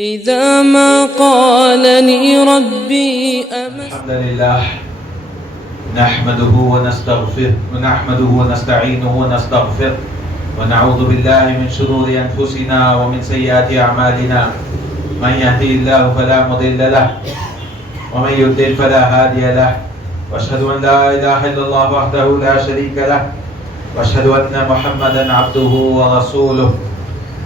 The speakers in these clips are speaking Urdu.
إذا ما قالني ربي الحمد لله نحمده ونستعينه ونستغفره ونعوذ بالله من شرور أنفسنا ومن سيئات أعمالنا. من يهدي الله فلا مضل له ومن يضلل فلا هادي له، وأشهد أن لا إله إلا الله وحده لا شريك له، وأشهد أن محمدا عبده ورسوله.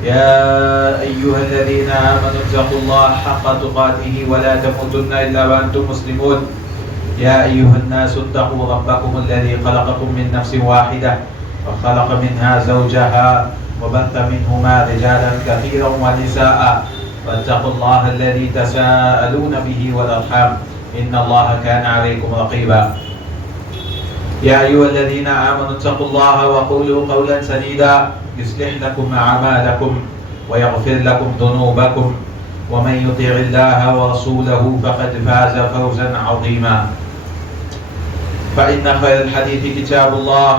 يا أيها الذين آمنوا اتقوا الله حق تقاته ولا تموتن إلا وأنتم مسلمون. يا أيها الناس اتقوا ربكم الذي خلقكم من نفس واحدة وخلق منها زوجها وبث منهما رجالا كثيرا ونساء، واتقوا الله الذي تساءلون به والأرحام إن الله كان عليكم رقيبا. يا أيها الذين آمنوا اتقوا الله وقولوا قولا سديدا يصلح لكم أعمالكم ويغفر لكم ذنوبكم، ومن يطع الله ورسوله فقد فاز فوزا عظيما. فإن خير الحديث كتاب الله،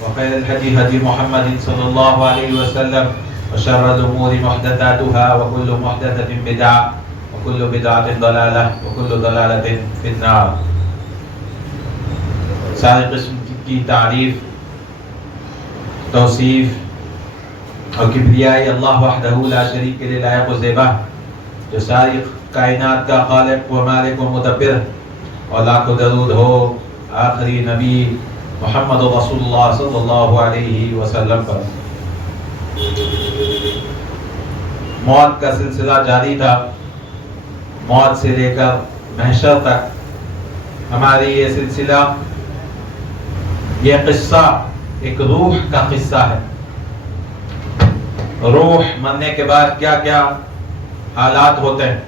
وخير الهدي هدي محمد صلى الله عليه وسلم، وشر الأمور محدثاتها، وكل محدثة بدعة، وكل بدعة ضلالة، وكل ضلالة في النار. سارے قسم کی تعریف، توصیف اور کبریائی اللہ وحدہ لا شریک کے لیے لائق و زیبا، جو ساری کائنات کا خالق و مالک و مدبر، اور لاکھ درود ہو آخری نبی محمد رسول اللہ صلی اللہ علیہ وسلم پر۔ موت کا سلسلہ جاری تھا، موت سے لے کر محشر تک ہماری یہ سلسلہ، یہ قصہ ایک روح کا قصہ ہے۔ روح مرنے کے بعد کیا کیا حالات ہوتے ہیں،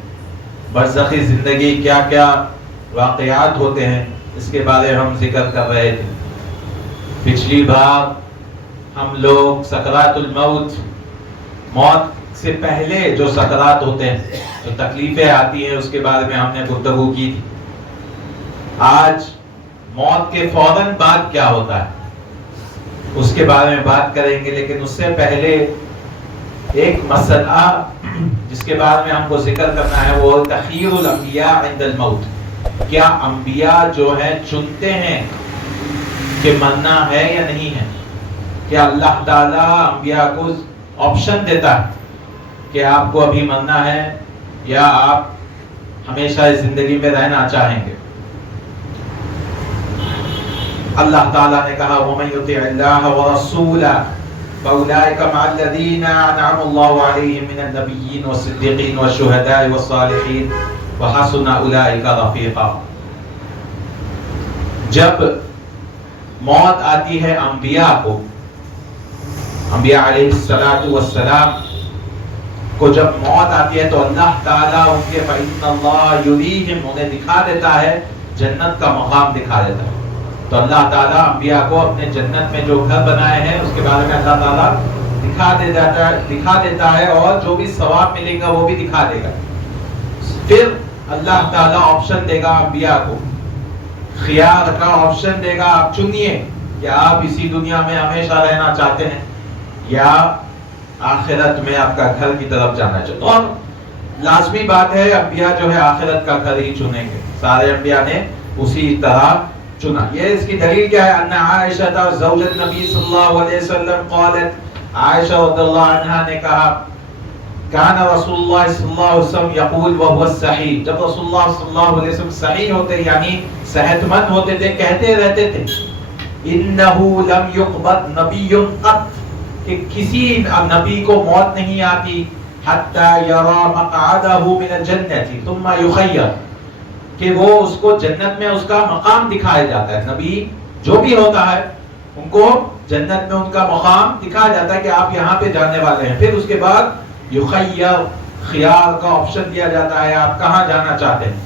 برزخی زندگی کیا کیا واقعات ہوتے ہیں، اس کے بارے ہم ذکر کر رہے تھے۔ پچھلی بار ہم لوگ سکرات الموت، موت سے پہلے جو سکرات ہوتے ہیں، جو تکلیفیں آتی ہیں، اس کے بارے میں ہم نے گفتگو کی تھی۔ آج موت کے فوراً بعد کیا ہوتا ہے اس کے بارے میں بات کریں گے، لیکن اس سے پہلے ایک مسئلہ جس کے بارے میں ہم کو ذکر کرنا ہے، وہ تخییر الانبیاء عند الموت۔ کیا انبیاء جو ہیں چنتے ہیں کہ مرنا ہے یا نہیں ہے؟ کیا اللہ تعالیٰ انبیاء کو آپشن دیتا ہے کہ آپ کو ابھی مرنا ہے یا آپ ہمیشہ اس زندگی میں رہنا چاہیں گے؟ اللہ تعالیٰ نے کہا وَمَن يُطِعِ اللَّهَ وَرَسُولَهُ فَأُولَٰئِكَ مَعَ الَّذِينَ أَنْعَمَ اللَّهُ عَلَيْهِم مِّنَ النَّبِيِّينَ وَالصِّدِّيقِينَ وَالشُّهَدَاءِ وَالصَّالِحِينَ وَحَسُنَ أُولَٰئِكَ رَفِيقًا۔ جب موت آتی ہے انبیاء کو، انبیاء علیہ السلام کو جب موت آتی ہے تو اللہ تعالیٰ ان کے فَإِنَّ اللَّهَ يُرِيهِمْ انہیں دکھا دیتا ہے، جنت کا مقام دکھا دیتا ہے۔ تو اللہ تعالیٰ انبیاء کو اپنے جنت میں جو گھر بنائے ہیں اس کے بارے میں اللہ تعالیٰ دکھا دیتا ہے، اور جو بھی ثواب ملے گا وہ بھی دکھا دے گا۔ پھر اللہ تعالیٰ آپشن دے گا انبیاء کو، خیار کا آپشن دے گا، آپ چنیے کہ آپ اسی دنیا میں ہمیشہ رہنا چاہتے ہیں یا آخرت میں آپ کا گھر کی طرف جانا چاہتے ہیں۔ اور لازمی بات ہے انبیاء جو ہے آخرت کا گھر ہی چنیں گے، سارے انبیاء نے اسی طرح چنا۔ یہ اس کی دلیل کیا ہے؟ ان عائشہ زوج النبی صلی اللہ علیہ وسلم قالت، عائشہ رضی اللہ عنہا نے کہا کان رسول اللہ صلی اللہ علیہ وسلم یقول وهو صحیح، جب رسول اللہ صلی اللہ علیہ وسلم صحیح ہوتے یعنی صحت مند ہوتے تھے، کہتے رہتے تھے انہ لم یقبض نبی قط، کہ کسی نبی کو موت نہیں آتی، حتی یرا مقعدہ من الجنۃ ثم یخیر، کہ وہ اس کو جنت میں اس کا مقام دکھایا جاتا ہے۔ نبی جو بھی ہوتا ہے ان کو جنت میں ان کا مقام دکھایا جاتا ہے کہ آپ یہاں پہ جانے والے ہیں۔ پھر اس کے بعد یخیر، خیار کا آپشن دیا جاتا ہے، آپ کہاں جانا چاہتے ہیں۔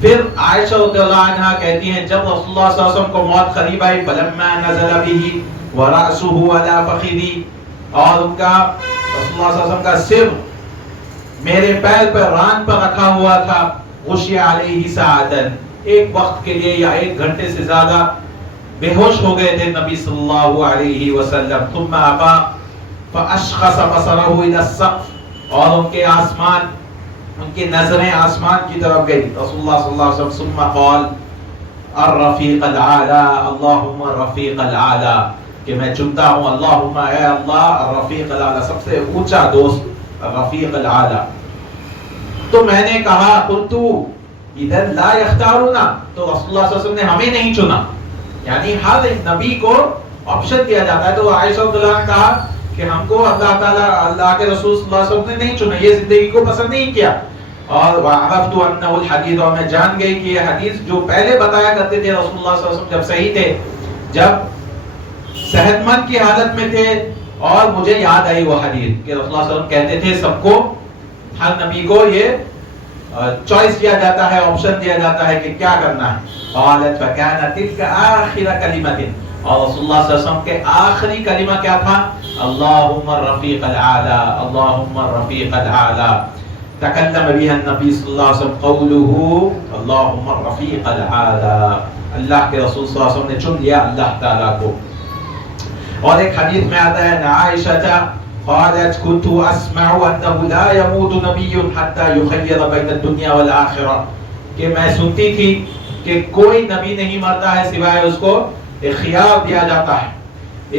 پھر عائشہ رضی اللہ عنہا کہتی ہیں جب رسول اللہ صلی اللہ علیہ وسلم کو موت قریب آئی، فلما نزل به ورأسه على فخذی، اور ان کا رسول اللہ صلی اللہ علیہ وسلم کا سر میرے پیر پر ران پر رکھا ہوا تھا، غشی علیہ ساعتن، ایک وقت کے لیے یا 1 گھنٹے سے زیادہ بے ہوش ہو گئے تھے نبی صلی اللہ علیہ وسلم۔ ثم افاق فاشخص بصره الى السقف، اور ان کے آسمان ان کی نظریں آسمان کی طرف گئی. رسول اللہ صلی اللہ علیہ وسلم ثم قال الرفیق الاعلی اللہم الرفیق الاعلی, کہ میں چنتا ہوں اللہم اے اللہ الرفیق الاعلی, سب سے اونچا دوست الرفیق الاعلی. تو میں نے کہا قلت اذا لا یختارونا, تو رسول اللہ صلی اللہ علیہ وسلم نے ہمیں نہیں چنا, یعنی ہر نبی کو آپشن دیا جاتا ہے. تو عائشہ رضی اللہ عنہا نے کہا کہ ہم کو اللہ تعالیٰ اللہ کے رسول صلی اللہ علیہ وسلم نے نہیں چنا, یہ زندگی کو پسند نہیں کیا. اور وعرفت انہ الحدیث, اور میں جان گئی کہ یہ حدیث جو پہلے بتایا کرتے تھے رسول اللہ صلی اللہ علیہ وسلم جب صحیح تھے, جب صحت مند کی حالت میں تھے, اور مجھے یاد آئی وہ حدیث کہ رسول اللہ صلی اللہ علیہ وسلم کہتے تھے سب کو, ہر نبی کو یہ چوائس دیا جاتا ہے, آپشن دیا جاتا ہے کہ کیا کرنا ہے. قالت فکان تلک آخر کلمۃ, اور رسول اللہ صلی اللہ علیہ وسلم کے آخری کلمہ کیا تھا؟ اللہم الرفیق الاعلی اللہم الرفیق الاعلی. تکلم بها النبی صلی اللہ علیہ وسلم قوله اللہم الرفیق الاعلی, اللہ کے رسول صلی اللہ علیہ وسلم نے چن لیا اللہ تعالیٰ کو. اور ایک حدیث میں آتا ہے عائشہ قالت كنت اسمع انه لا يموت نبي حتى يخير بين الدنيا والاخره, کہ میں سنتی تھی کہ کوئی نبی نہیں مرتا ہے سوائے اس کو ایک خیار دیا جاتا ہے,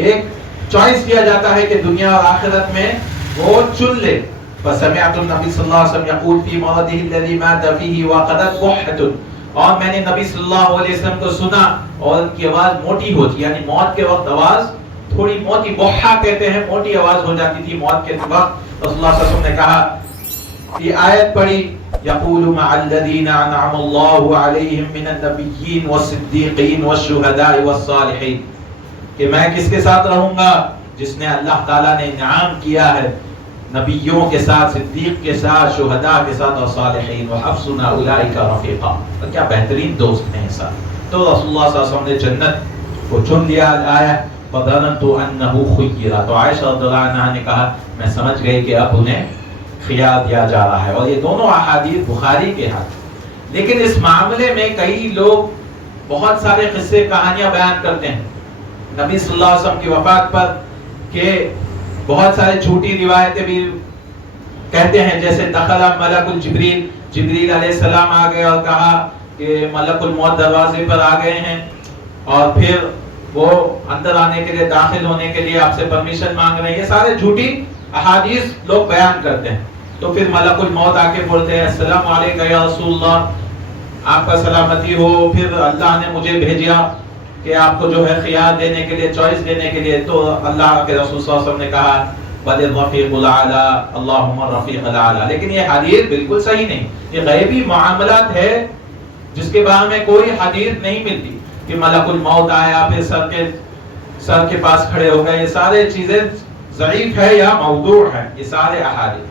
ایک چوائس دیا جاتا ہے کہ دنیا اور آخرت میں وہ چن لے. فسمعت النبي صلی اللہ علیہ وسلم يقول في مرضه الذي مات فيه وقدت بحة, اور میں نے نبی صلی اللہ علیہ وسلم کو سنا اور ان کی آواز موٹی ہوتی, یعنی موت کے وقت آواز تھوڑی موٹی, بحہ کہتے ہیں موٹی آواز ہو جاتی تھی موت کے وقت. رسول اللہ صلی اللہ علیہ وسلم نے کہا, یہ آیت پڑھی یقول مع الذین انعم اللہ علیہم من النبیین والصدیقین والشہداء والصالحین, کہ میں کس کے ساتھ رہوں گا؟ جس نے اللہ تعالیٰ نے انعام کیا ہے, نبیوں کے ساتھ, صدیق کے ساتھ, شہداء کے ساتھ اور صالحین. وحسن اولئک رفیقا, کیا بہترین دوست ہیں ساتھ. تو رسول اللہ صلی اللہ علیہ وسلم نے جنت کو چن لیا. آیا فظننت انه خیر, تو عائشہ رضی اللہ عنہا نے کہا میں سمجھ گئی کہ اب انہیں خیار دیا جا رہا ہے. اور یہ دونوں احادیث بخاری کے ہیں. لیکن اس معاملے میں کئی لوگ بہت سارے قصے کہانیاں بیان کرتے ہیں نبی صلی اللہ علیہ وسلم کی وفات پر, کہ بہت سارے جھوٹی روایتیں بھی کہتے ہیں, جیسے دخل ملک الجبریل, جبریل علیہ السلام آ گئے اور کہا کہ ملک الموت دروازے پر آ گئے ہیں, اور پھر وہ اندر آنے کے لیے, داخل ہونے کے لیے آپ سے پرمیشن مانگ رہے ہیں. یہ سارے جھوٹی احادیث لوگ بیان کرتے ہیں. تو پھر ملک الموت آ کے بولتے ہیں السلام علیکم یا رسول اللہ, آپ کا سلامتی ہو, پھر اللہ نے مجھے بھیجا کہ آپ کو جو ہے خیار دینے کے لیے, چوائس دینے کے لیے. تو اللہ کے رسول صلی اللہ علیہ وسلم نے کہا بل الرفیق الاعلی اللہم الرفیق الاعلی. لیکن یہ حدیث بالکل صحیح نہیں, یہ غیبی معاملات ہے جس کے بارے میں کوئی حدیث نہیں ملتی کہ ملک الموت آیا پھر سر کے پاس کھڑے ہو گئے. یہ سارے چیزیں ضعیف ہے یا موضوع ہے, یہ سارے احادیث.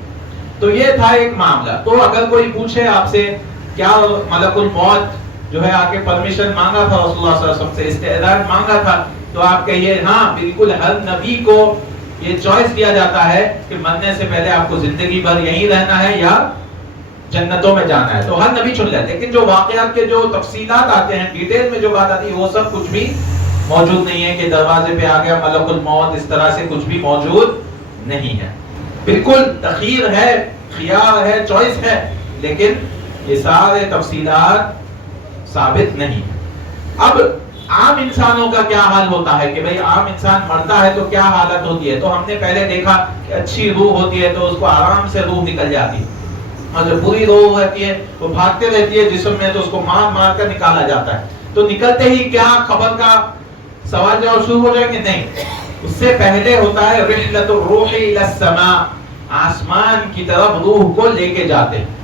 تو یہ تھا ایک معاملہ. تو اگر کوئی پوچھے آپ سے کیا ملک الموت جو ہے آ کے پرمیشن مانگا تھا رسول اللہ صلی اللہ علیہ وسلم سے, استعداد مانگا تھا, تو آپ کہیے ہاں بالکل ہر نبی کو یہ چوائس دیا جاتا ہے کہ مرنے سے پہلے آپ کو زندگی بھر یہیں رہنا ہے یا جنتوں میں جانا ہے. تو ہر نبی چن لے. لیکن جو واقعات کے جو تفصیلات آتے ہیں, ڈیٹیل میں جو بات آتی ہے, وہ سب کچھ بھی موجود نہیں ہے کہ دروازے پہ آ گیا ملک الموت, اس طرح سے کچھ بھی موجود نہیں ہے. بالکل تخیر ہے, خیار ہے, چوائس ہے, لیکن یہ سارے تفصیلات ثابت نہیں. اب عام انسانوں کا کیا حال ہوتا ہے کہ بھئی عام انسان مرتا ہے تو کیا حالت ہوتی ہے. تو ہم نے پہلے دیکھا کہ اچھی روح ہوتی ہے تو اس کو آرام سے روح نکل جاتی ہے, اور جو بری روح رہتی ہے وہ بھاگتے رہتی ہے جسم میں, تو اس کو مار مار کر نکالا جاتا ہے. تو نکلتے ہی کیا خبر کا سوال جواب شروع ہو جائیں گے؟ نہیں, اس سے پہلے ہوتا ہے رحلت الروح الی السماء, آسمان کی طرف روح کو لے کے جاتے ہیں,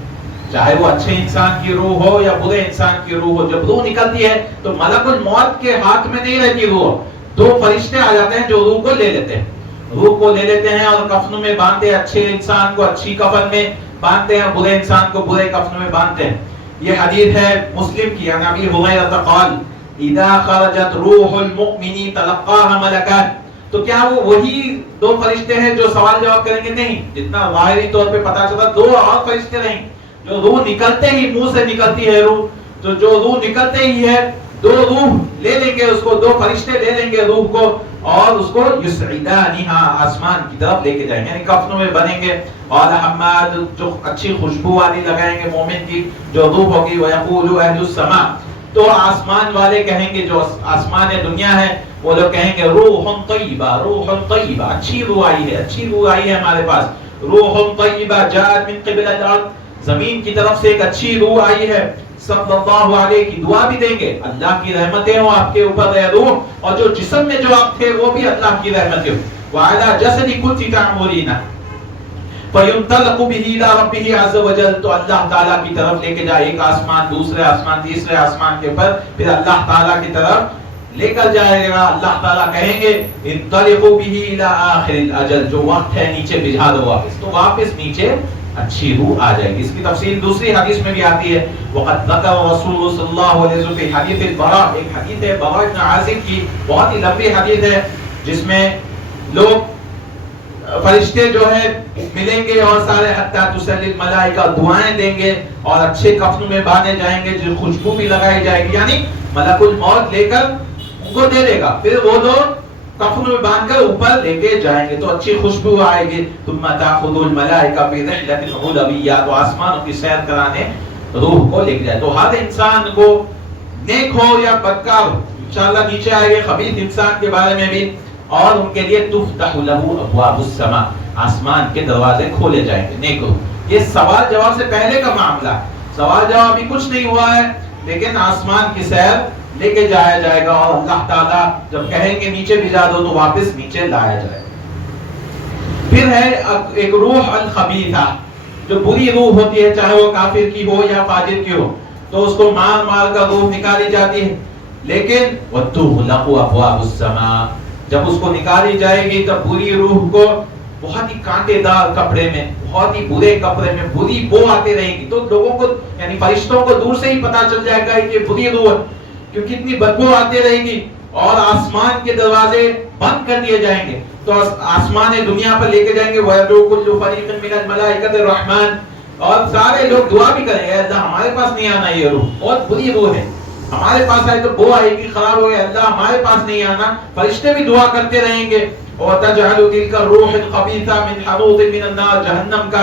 چاہے وہ اچھے انسان کی روح ہو یا برے انسان کی روح ہو. جب روح نکلتی ہے تو ملک الموت کے ہاتھ میں نہیں رہتی روح, دو فرشتے آ جاتے ہیں جو روح کو لے لیتے ہیں. روح کو لے لیتے ہیں اور کفن میں باندھتے ہیں, اچھے انسان کو اچھی کفن میں باندھتے ہیں, برے انسان کو برے کفن میں باندھتے ہیں. یہ حدیث ہے مسلم کی, عن ابی ہریرہ قال اذا خرجت روح المؤمن تلقاها ملکان. تو کیا وہ وہی دو فرشتے ہیں جو سوال جواب کریں گے؟ نہیں, جتنا ظاہری طور پہ پتا چلا دو اور فرشتے نہیں. جو روح نکلتے ہی منہ سے نکلتی ہے روح, تو جو روح نکلتے ہی ہے دو روح لے لیں گے اس کو, دو فرشتے لے لیں گے روح کو, اور اس کو یسعدانہا آسمان کی طرف لے کے جائیں گے، یعنی کفنوں میں بنیں گے، اور حماد جو اچھی خوشبو والی لگائیں گے مومن کی جو روح ہوگی، ویقول اہل السماء تو آسمان والے کہیں گے، جو آسمان دنیا ہے وہ لوگ کہیں گے روح طیبہ، روح طیبہ، اچھی روح آئی ہے، اچھی روح آئی ہے ہمارے پاس، روح طیبہ جاءت من قبل الارض، زمین کی طرف سے ایک اچھی روح آئی ہے، صلی اللہ علیہ کی دعا بھی دیں گے، اللہ کی رحمتیں ہوں آپ کے اوپر اے روح، اور جو جسم میں جو آپ تھے وہ بھی اللہ کی رحمتیں ہوں، وعلی جسد كنت تعمرین فَيُنْطَلَقُ بِهِ إِلَىٰ رَبِّهِ عَزَّ وَجَلَّ، تو اللہ تعالیٰ کی طرف لے کے جائے، ایک آسمان دوسرے آسمان تیسرے آسمان کے اوپر، پھر اللہ تعالیٰ کی طرف لے کر جائے گا، اللہ تعالیٰ کہیں گے انطلقوا به إِلَىٰ آخِرِ الْأَجَلِ، جو وقت ہے نیچے بھجا دو واپس، تو واپس نیچے اچھی روح آ جائے گی۔ اس کی تفصیل دوسری حدیث میں بھی آتی ہے، وقد ذکر رسول صلی اللہ علیہ وسلم فی حدیث البراء، ایک حدیث ہے براء بن عازب کی، بہت ہی لمبی حدیث ہے، جس میں لوگ فرشتے جو ہے ملیں گے اور سارے حتی تسلی الملائکہ دعائیں دیں گے، اور اچھے کفنوں میں باندھے جائیں گے، جو خوشبو بھی لگائی جائے گی، یعنی ملک الموت لے کر ان کو دے دے گا، پھر وہ لوگ کفنوں میں باندھ کر اوپر لے کے جائیں گے تو اچھی خوشبو آئے گی، ثم تاخذ الملائکہ فی رحلۃ علویہ، تو آسمانوں کی سیر کرانے روح کو لے کے جائے، تو ہر انسان کو نیک ہو یا بدکار ہو، انشاءاللہ نیچے آئے گے خبیث انسان کے بارے میں بھی، اور ان کے لیے تفتح له ابواب السماء، آسمان کے دروازے کھولے جائیں گے نیک ہو۔ یہ سوال جواب سے پہلے کا معاملہ ہے، سوال جواب ابھی کچھ نہیں ہوا ہے، لیکن آسمان کی سیر لے کے جایا جائے گا، اور اللہ تعالیٰ جب کہیں گے نیچے بھجا دو تو واپس نیچے لایا جائے گا۔ پھر ہے ایک روح الخبیثہ، جو بری روح ہوتی ہے، چاہے وہ کافر کی ہو یا فاجر کی ہو، تو اس کو مار مار کر روح نکالی جاتی ہے، لیکن وَتُغْلَقُ أَبْوَابُ السَّمَاءِ، جب اس کو نکالی جائے گی تب بری روح کو بہت ہی کانٹے دار کپڑے میں، بہت ہی برے کپڑے میں بری بو آتے رہے گی، تو لوگوں کو یعنی فرشتوں کو دور سے ہی پتا چل جائے گا کہ بری روح ہے، کیونکہ اتنی بدبو آتے رہے گی، اور آسمان کے دروازے بند کر دیے جائیں گے، تو آسمان دنیا پر لے کے جائیں گے، وَيَدْعُو كُلُّ فَرِيقٍ مِّنَ الْمَلَائِكَةِ الرَّحْمَٰنِ، اور سارے لوگ دعا بھی کریں گے اللہ ہمارے پاس نہیں آنا، یہ روح بہت بری روح ہے، ہمارے پاس آئے تو بو آئے گی، خراب ہو گیا، اللہ ہمارے پاس نہیں آنا، فرشتے بھی دعا کرتے رہیں گے، اور تجعل تلک الروح الخبیثہ من حنوط من النار، جہنم کا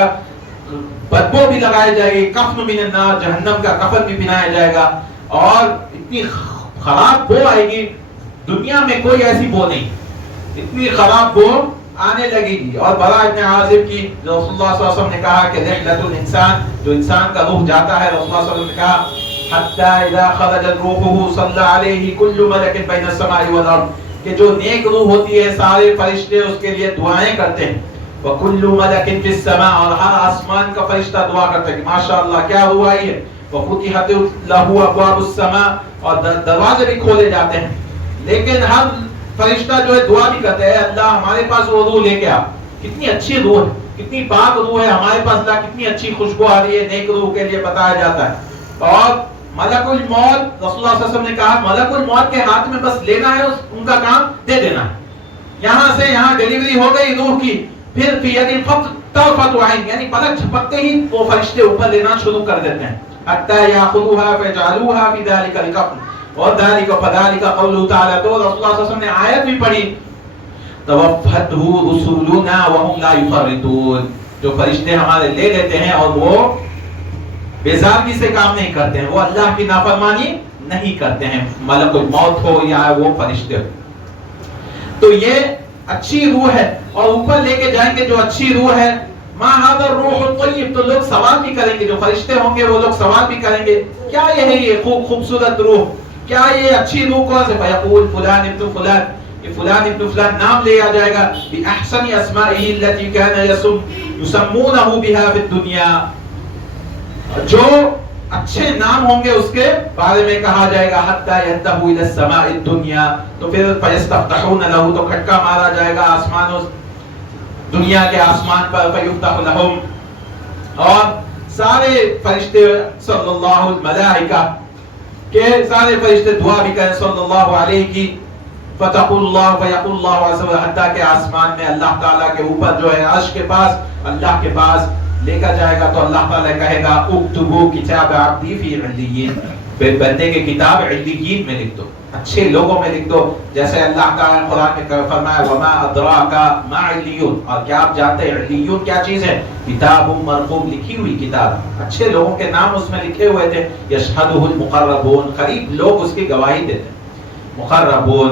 بدبو بھی لگایا جائے گی، کفن من النار، جہنم کا کفن بھی پہنایا جائے گا، اور اتنی خراب بو آئے گی، دنیا میں کوئی ایسی بو نہیں، اتنی خراب بو آنے لگے گی۔ اور براء بن عازب کی رسول اللہ صلی اللہ علیہ وسلم نے کہا کہ رحلۃ الانسان، جو انسان کا روح جاتا ہے، رسول اللہ صلی اللہ علیہ وسلم نے کہا حتی اذا خرجت روحه صلی علیہ کل ملک بین السماء والارض، کہ جو نیک روح ہوتی ہے سارے فرشتے اس کے لیے دعائیں کرتے ہیں، وکل ملک فی السماء، اور ہر آسمان کا فرشتہ دعا کرتا ہے کہ ماشاءاللہ کیا روح آئی ہے، وفتحت له ابواب السماء، اور دروازے بھی کھولے جاتے ہیں، لیکن ہر فرشتہ جو ہے دعا بھی کرتے ہیں اللہ ہمارے پاس وہ روح لے کے آ، کتنی اچھی روح ہے، کتنی پاک روح ہے ہمارے پاس، اللہ کتنی اچھی خوشبو آ رہی ہے، نیک روح کے لیے بتایا جاتا ہے۔ اور ملک الموت، رسول اللہ صلی اللہ علیہ وسلم نے کہا ملک الموت کے ہاتھ میں بس لینا ہے، ان کا کام دے دینا ہے، یہاں سے یہاں ڈیلیوری ہو گئی روح کی، پھر فی ید طرفۃ عین، یعنی پلک جھپکتے ہی وہ فرشتے اوپر لینا شروع کر دیتے ہیں، حتی یاخذوها فیجعلوها فی ذلک الکفن، اور ذلک فذلک قوله تعالی، تو رسول اللہ صلی اللہ علیہ وسلم نے آیت بھی پڑھی توفته رسولنا وهم لا يفرطون، جو فرشتے ہمارے لے لیتے ہیں اور وہ بیزارگی سے کام نہیں کرتے ہیں، وہ اللہ کی نافرمانی نہیں کرتے ہیں، ملک الموت ہو یا وہ فرشتے ہو، تو یہ اچھی روح ہے، اور اوپر لے کے جائیں گے جو اچھی روح ہے، ما هذا الروح الطیب، تو لوگ سوال بھی کریں گے، جو فرشتے ہوں گے وہ لوگ سوال بھی کریں گے کیا یہ ہے یہ خوبصورت روح، کیا یہ اچھی روح کون سے، فیقول فلان ابن فلان، یہ فلان ابن فلان نام لیا جائے گا، بأحسن اسمائه التي كان يسمونه بها في الدنيا، جو اچھے نام ہوں گے اس کے بارے میں کہا جائے گا، حتی ينتهوا الى السماء الدنيا، تو پھر فيستفتحون له، تو کھٹکا مارا جائے گا آسمان دنیا کے آسمان پر، فيفتح لهم، اور سارے فرشتے صلی اللہ الملائکہ کہ سارے فرشتے دعا بھی کریں صلی اللہ علیہ کی، فتقول اللہ فیقول اللہ عز وجل، حتیٰ کہ آسمان میں اللہ تعالیٰ کے اوپر جو ہے عرش کے پاس اللہ کے پاس لے کر جائے گا، تو اللہ تعالیٰ کہے گا اکتبو کتاب عبدی فی علیین، پھر بندے کی کتاب علیین میں لکھ دو، اچھے لوگوں میں لکھ دو، جیسے اللہ تعالیٰ نے قرآن میں فرمایا وما ادراک ما علیون، اور کیا آپ جانتے ہیں علیون کیا چیز ہے؟ کتاب مرقوم، لکھی ہوئی کتاب، اچھے لوگوں کے نام اس میں لکھے ہوئے تھے، یشہدہ المقربون، قریب لوگ اس کی گواہی دیتے ہیں، مقربون،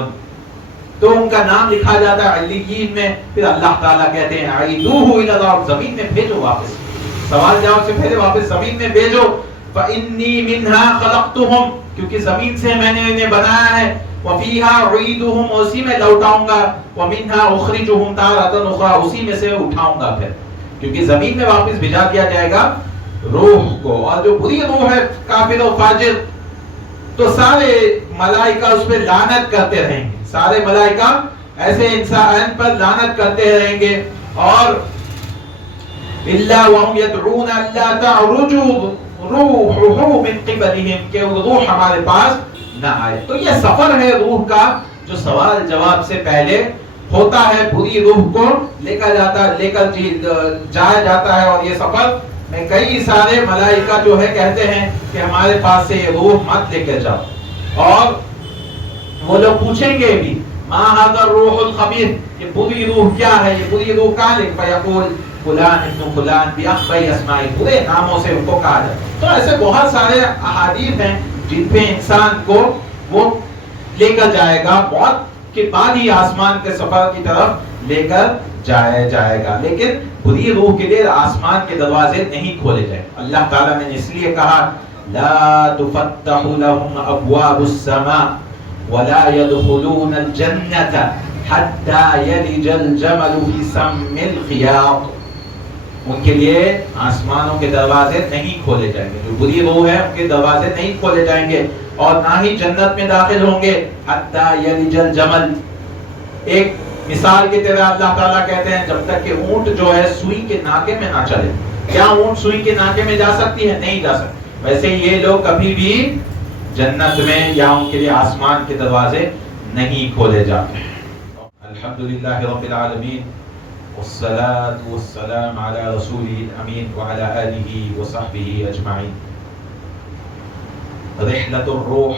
تو ان کا نام لکھا جاتا ہے علیین میں۔ پھر اللہ تعالیٰ کہتے ہیں اعیدوہ الی الارض، زمین میں بھیجو واپس، سوال جواب سے پہلے واپس زمین میں بھیجو، فإنی منہا خلقتہم، کیونکہ زمین سے میں نے انہیں بنایا ہے، وفیہا اعیدہم، اسی میں لوٹاؤں گا، ومنہا اخرجہم تارۃ اخری، اسی میں سے اٹھاؤں گا پھر، کیونکہ زمین میں واپس بھیجا دیا جائے گا روح کو، اور جو بری روح ہے کافر و فاجر، تو سارے ملائکہ اس پہ لعنت کرتے رہیں گے، سارے ملائکہ ایسے انسان پر لعنت کرتے رہیں گے، اور الا وهم يدعون الا تعرج روحه من قبلهم، کہ روح ہمارے پاس نہ آئے۔ تو یہ سفر ہے روح کا جو سوال جواب سے پہلے ہوتا ہے، بری روح کو لے کر جایا جاتا ہے، اور یہ سفر میں کئی سارے ملائکہ جو ہے کہتے ہیں کہ ہمارے پاس سے یہ روح مت لے کر جاؤ، اور وہ لوگ پوچھیں گے بھی ما هذا الروح الخبیث، یہ بری روح کیا ہے، یہ بری روح کہاں لے، فیقول فلان ابن فلان باخبی اسماء، پورے ناموں سے ان کو کہا جائے۔ تو ایسے بہت سارے احادیث ہیں جن پہ انسان کو وہ لے کر جائے گا، موت کے بعد ہی آسمان کے سفر کی طرف لے کر جائے گا، لیکن بری روح کے لیے آسمان کے دروازے نہیں کھولے جائیں۔ اللہ تعالیٰ نے اس لیے کہا لا تفتح لهم ابواب السماء ولا يدخلون الجنة حتى يلج الجمل في سم الخياط، ان کے لیے آسمانوں کے دروازے نہیں کھولے جائیں گے، جو بری روح ہے ان کے دروازے نہیں کھولے جائیں گے، اور نہ ہی جنت میں داخل ہوں گے حتی یلج الجمل۔ ایک مثال کی طرح اللہ تعالیٰ کہتے ہیں جب تک کہ اونٹ جو ہے سوئی کے ناکے میں نہ چلے، کیا اونٹ سوئی کے ناکے میں جا سکتی ہے؟ نہیں جا سکتی، ویسے یہ لوگ کبھی بھی جنت میں یا ان کے لیے آسمان کے دروازے نہیں کھولے جاتے ہیں۔ الحمدللہ رب العالمین، والصلاة والسلام على رسوله الأمين وعلى آله وصحبه أجمعين۔ رحلت الروح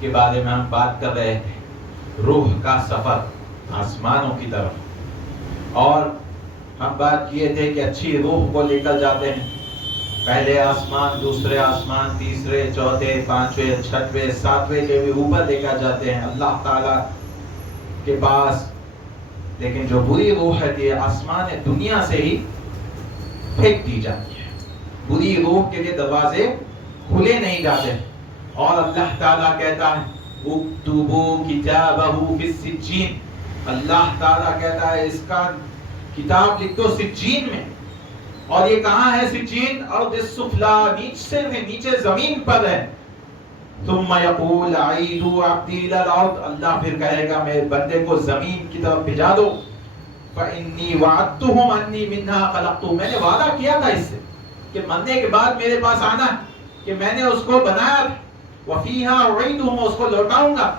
کے بارے میں ہم بات کر رہے تھے، روح کا سفر آسمانوں کی طرف، اور ہم بات کیے تھے کہ اچھی روح کو لے کر جاتے ہیں، پہلے آسمان، دوسرے آسمان، تیسرے، چوتھے، پانچویں، چھٹویں، ساتویں کے بھی اوپر لے کر جاتے ہیں اللہ تعالیٰ کے پاس، لیکن جو بری روح ہے آسمان دنیا سے ہی پھینک دی جاتی ہے، بری روح کے لیے دروازے کھلے نہیں جاتے، اور اللہ تعالیٰ کہتا ہے اکتبوا کتابہ فی السجین، اللہ تعالیٰ کہتا ہے اس کا کتاب لکھ دو سجین میں، اور یہ کہاں ہے سجین؟ ارض السفلی، نیچے زمین پر ہے، ثم یقول اعیدوا عبدی الی الارض، اللہ پھر کہے گا میرے بندے کو زمین کی طرف بھیجا دو، فانی وعدتہم انی منہا خلقتہم، میں نے وعدہ کیا تھا اس سے کہ مرنے کے بعد میرے پاس آنا ہے، کہ میں نے اس کو بنایا تھا، وفیہا اعیدہم، اس کو لوٹاؤں گا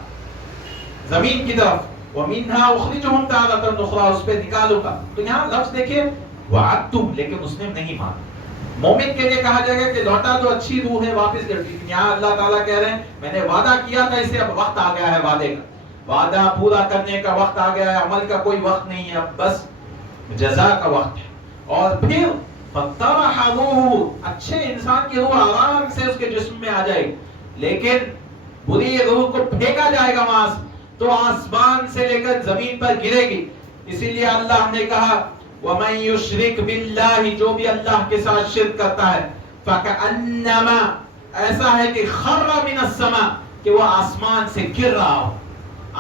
زمین کی طرف، ومنہا اخرجہم تارۃ اخری، اس پہ نکالوں گا۔ تو یہاں لفظ دیکھیے وعدتم، لیکن اس نے نہیں مانا۔ مومن کے لیے کہا جائے گا کہ لوٹا تو اچھی روح ہے واپس لوٹی، یہاں اللہ تعالیٰ کہہ رہے ہیں میں نے وعدہ کیا تھا، اسے اب وقت آ گیا ہے وعدے کا، وعدہ پورا کرنے کا وقت آ گیا ہے، عمل کا کوئی وقت نہیں ہے، اب بس جزا کا وقت ہے۔ اور پھر فطرح روح، اچھے انسان کی روح آرام سے اس کے جسم میں آ جائے گی، لیکن بری روح کو پھینکا جائے گا وہاں سے، تو آسمان سے لے کر زمین پر گرے گی۔ اسی لیے اللہ نے کہا وَمَن يُشْرِكْ بِاللَّهِ، جو بھی اللہ کے ساتھ شرک کرتا ہے، فَكَأَنَّمَا، ایسا ہے کہ خَرَّ مِنَ السَّمَاء، کہ وہ آسمان سے گر رہا ہو،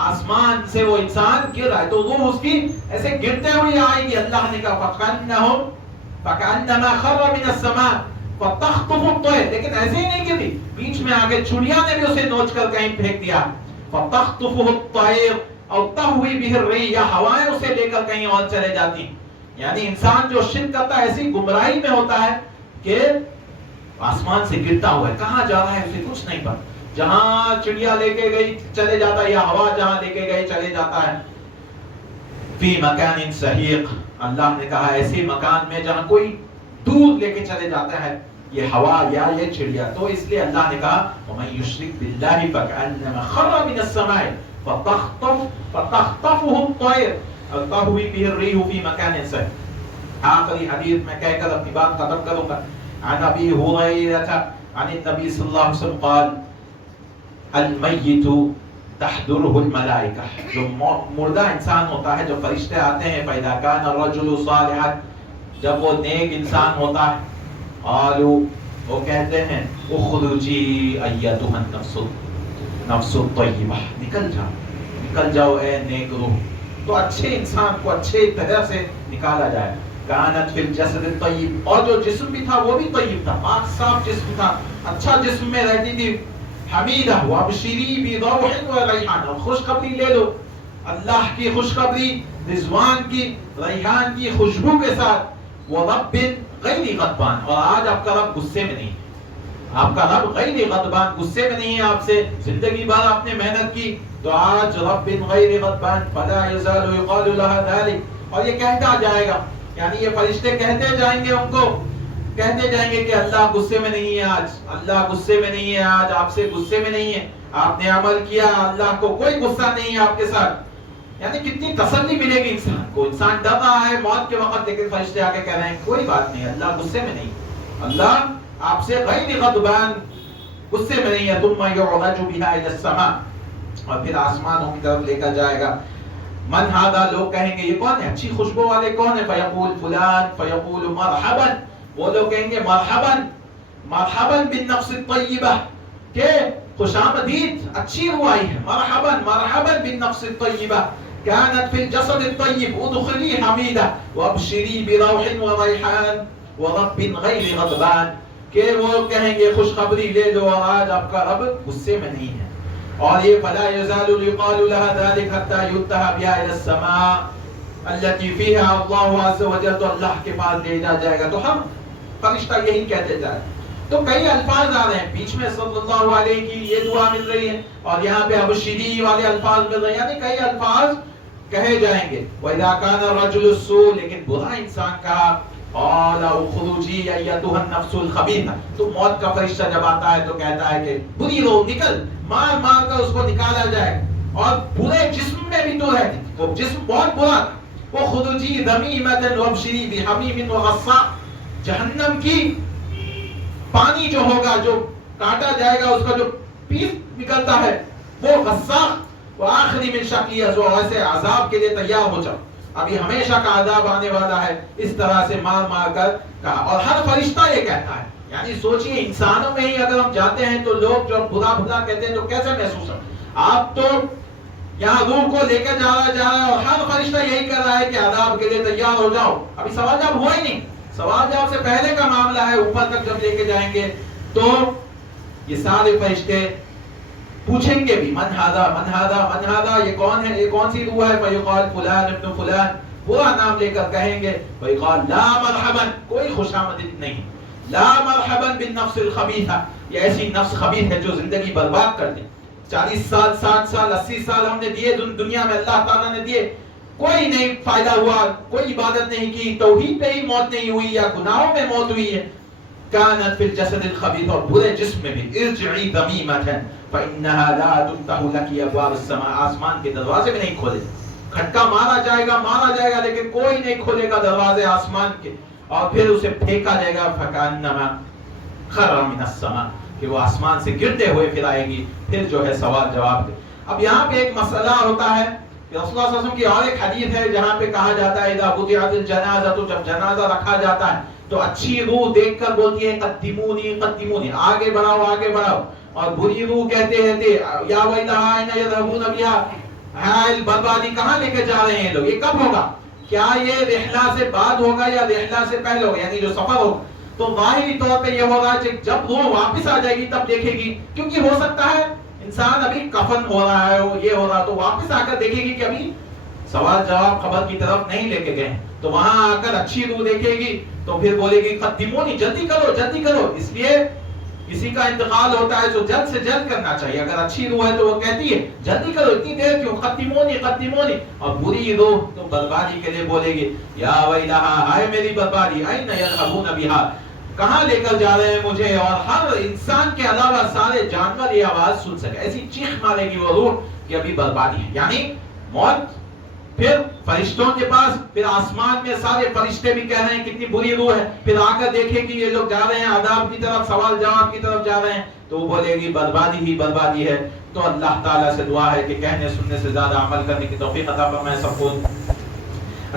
آسمان سے وہ انسان گر رہا ہے، تو روح اس کی ایسے گرتے ہوئے آئے گی۔ اللہ نے کہا فَكَأَنَّمَا خَرَّ مِنَ السَّمَاء فَتَخْطُفُ الطَّيْرُ، لیکن ایسے ہی نہیں گری، بیچ میں آگے چڑیا نے بھی اسے نوچ کر کہیں پھینک دیا، فَتَخْطُفُهُ الطَّيْرُ أَوْ تَهْوِي بِهِ الرِّيحُ، یا ہوائیں اسے لے کر کہیں اور چلے جاتی ہیں۔ یعنی انسان جو شرک کرتا ہے ایسی گمراہی میں ہوتا ہے کہ آسمان سے گرتا ہوا ہے، کہاں جا رہا ہے اسے کچھ نہیں پتا، جہاں چڑیا لے کے گئی چلے جاتا ہے، یا ہوا جہاں لے کے گئی چلے جاتا ہے۔ فی مکان سحیق، اللہ نے کہا ایسے مکان میں جہاں کوئی دور لے کے چلے جاتا ہے، یہ ہوا یا یہ چڑیا. تو اس لیے اللہ نے کہا وَمَن يُشْرِكْ بِاللَّهِ فَكَأَنَّمَا خَرَّ مِنَ السَّمَاءِ فَتَخْطَفُهُ الطَّيْرُ أَوْ تَهْوِي بِهِ الرِّيحُ فِي مَكَانٍ سَحِيقٍ. آخری حدیث میں کہہ کر اپنی بات ختم کروں گا. عن ابی ہریرہ عن النبی صلی اللہ علیہ وسلم قال المیت تحضره الملائکہ. جو مردہ انسان ہوتا ہے جو فرشتے آتے ہیں فإذا كان الرجل صالحا جب وہ نیک انسان ہوتا ہے قالوا وہ کہتے ہیں اخرجی ایتها النفس الطیبہ نکل جاؤ اے نیک روح. تو اچھے انسان کو اچھے طرح سے نکالا جائے. کانت فی الجسد الطیب اور جو جسم بھی تھا وہ بھی طیب تھا پاک صاف جسم تھا اچھا جسم میں رہتی تھی. حمیدہ وابشری بروح وریحان اور خوشخبری لے لو اللہ کی خوشخبری رضوان کی ریحان کی خوشبو کے ساتھ. ورب غیر غضبان اور آج آپ کا رب غصے میں نہیں. آپ کا رب غیر غضبان غصے میں نہیں ہے آپ سے. زندگی بھر آپ نے محنت کی تو آج رب غیر غضبان فلا یزال یقال لها ذلك. اور یہ کہتا جائے گا یعنی یہ فرشتے کہتے جائیں گے ان کو کہتے جائیں گے کہ اللہ غصے میں نہیں ہے آج. اللہ غصے میں نہیں ہے آج آپ سے غصے میں نہیں ہے. آپ نے عمل کیا اللہ کو کوئی غصہ نہیں ہے آپ کے ساتھ. یعنی کتنی تسلی ملے گی انسان کو. انسان ڈر رہا ہے موت کے وقت لیکن فرشتے آ کے کہہ رہے ہیں کوئی بات نہیں اللہ غصے میں نہیں. اللہ آپ سے غیر غضبان غصے میں نہیں ہے. ثم يعرج بها الى السماء اور پھر آسمانوں کی طرف لے کر جائے گا. من هذا لوگ کہیں گے یہ کون ہے اچھی خوشبو والے کون ہے. فیقول فلان فیقول مرحبا وہ لوگ کہیں گے مرحبا مرحبا بالنفس الطیبہ کہ خوش آمدید اچھی روح آئی ہے. مرحبا مرحبا بالنفس الطیبہ كانت في الجسد الطيب ادخلي حمیدہ وابشری بروح وریحان ورب غیر غضبان کہ وہ کہیں گے خوشخبری لے لو اور آج آپ کا رب غصے میں نہیں ہے. اور یہ فلا يزال يقال لها ذلك حتى ينتهى بها الى السماء التي فيها الله عز وجل. تو اللہ کے پاس لے جائے گا. تو ہم فرشتہ یہی کہتے جائے. تو کئی الفاظ آ رہے ہیں بیچ میں صلی اللہ علیہ کی یہ دعا مل رہی ہے اور یہاں پہ ابشری والے الفاظ مل رہے ہیں یعنی کئی الفاظ کہے جائیں گے. وَإِذَا كَانَ الرَّجُلُ السُّوء لیکن برا انسان کہا قَالَ اخْرُجِي أَيَّتُهَا النَّفْسُ الْخَبِيثَةُ. تو موت کا فرشتہ جب آتا ہے تو کہتا ہے کہ بری روح نکل مار کر اس کو نکالا جائے. اور برے جسم میں بھی تو رہتی تھی وہ جسم بہت برا تھا. اخْرُجِي ذَمِيمَةً وَابْشِرِي بِحَمِيمٍ وَغَصَّةٍ. جہنم کی پانی جو ہوگا جو کاٹا جائے گا اس کا جو پیپ نکلتا ہے وہ غصہ وہ آخری من شقیہ جو ایسے عذاب کے لیے تیار ہو جاؤ ابھی ہمیشہ کا عذاب آنے والا ہے. اس طرح سے مار کر کہا. اور ہر فرشتہ یہ کہتا ہے یعنی سوچئے انسانوں میں ہی اگر ہم جاتے ہیں تو لوگ جو برا کہتے ہیں تو کیسے محسوس ہو. آپ تو یہاں روح کو لے کر جا رہا ہے اور ہر فرشتہ یہی کر رہا ہے کہ عذاب کے لیے تیار ہو جاؤ. ابھی سوال جواب ہوا ہی نہیں. سوال جواب سے پہلے کا معاملہ ہے. اوپر تک جب لے کے جائیں گے تو یہ سارے فرشتے پوچھیں گے بھی من ہادا یہ کون ہے یہ کون سی روح ہے. فیقال فلان ابن فلان پورا نام لے کر کہیں گے. فیقال لا مرحبا کوئی خوش آمدید نہیں. لا مرحبا بالنفس الخبیثہ یہ ایسی نفس خبیث ہے جو زندگی برباد کر دے. 40 سال 60 سال 80 سال ہم نے دیے دنیا میں اللہ تعالیٰ نے دیے کوئی نہیں فائدہ ہوا کوئی عبادت نہیں کی توحید پہ ہی موت نہیں ہوئی یا گناہوں میں موت ہوئی ہے. كانت في الجسد الخبيث اور برے جسم میں بھی ارجعی ذمیمة فإنها لا تفتح لك أبواب السماء آسمان کے دروازے بھی نہیں کھولے. کھٹکا مارا جائے گا لیکن کوئی نہیں کھولے گا دروازے آسمان کے. اور پھر اسے پھینکا جائے گا فكأنما خر من السماء کہ وہ آسمان سے گرتے ہوئے پھر آئے گی. پھر جو ہے سوال جواب دے. اب یہاں پہ ایک مسئلہ ہوتا ہے کہ رسول اللہ صلی اللہ علیہ وسلم کی اور ایک حدیث ہے جہاں پہ کہا جاتا ہے اذا وضعت الجنازہ تو جب جنازہ رکھا جاتا ہے تو اچھی روح دیکھ کر بولتی ہے قدمونی آگے بڑھاؤ. اور بری روح کہتے ہیں یا ویلھا این یذهبون بها حال بربادی کہاں لے کے جا رہے ہیں لوگ. یہ کب ہوگا؟ کیا یہ رحلہ سے بعد ہوگا یا رحلہ سے پہلے ہوگا یعنی جو سفر ہوگا. تو ظاہری طور پہ یہ ہوگا کہ جب روح واپس آ جائے گی تب دیکھے گی کیونکہ ہو سکتا ہے انسان ابھی کفن ہو رہا ہے یہ ہو رہا تو واپس آ کر دیکھے گی کہ ابھی سوال جواب خبر کی طرف نہیں لے کے گئے تو وہاں آ کر اچھی روح دیکھے گی تو پھر بولے گی قدمونی جلدی کرو. اس لیے کسی کا انتقال ہوتا ہے تو جلد سے جلد کرنا چاہیے. اگر اچھی روح ہے تو وہ کہتی ہے جلدی کرو اتنی دیر کیوں قدمونی. اور بری روح تو بربادی کے لیے بولے گی یا ویلھا ہائے میری بربادی این یذهبون بها کہاں لے کر جا رہے ہیں مجھے، اور ہر انسان کے علاوہ سارے جانور یہ آواز سن سکے. ایسی چیخ مارے گی وہ روح کہ ابھی بربادی ہے. یعنی موت، پھر فرشتوں کے پاس، پھر آسمان میں سارے فرشتے بھی کہہ رہے ہیں کتنی بری روح ہے، پھر آ کر دیکھیں کہ یہ لوگ جا رہے ہیں عذاب کی طرف، سوال جواب کی طرف جا رہے ہیں، تو وہ بولے گی بربادی ہی بربادی ہے. تو اللہ تعالیٰ سے دعا ہے کہ کہنے سننے سے زیادہ عمل کرنے کی توفیق عطا فرمائے، سب کو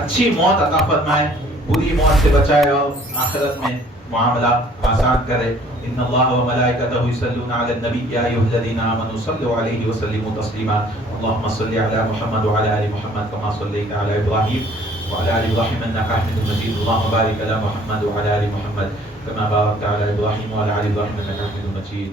اچھی موت عطا فرمائے، بری موت سے بچائے، اور آخرت میں معاملہ آسان کرے. ان اللہ و ملائکتہ یصلون علی النبی یا ایھا الذین آمنوا صلوا علیہ وسلموا تسلیما. اللهم صل على محمد وعلى ال محمد كما صليت على ابراهيم وعلى ال ابراهيم انك حميد مجيد. اللهم بارك على محمد وعلى ال محمد كما باركت على ابراهيم وعلى ال ابراهيم انك حميد مجيد.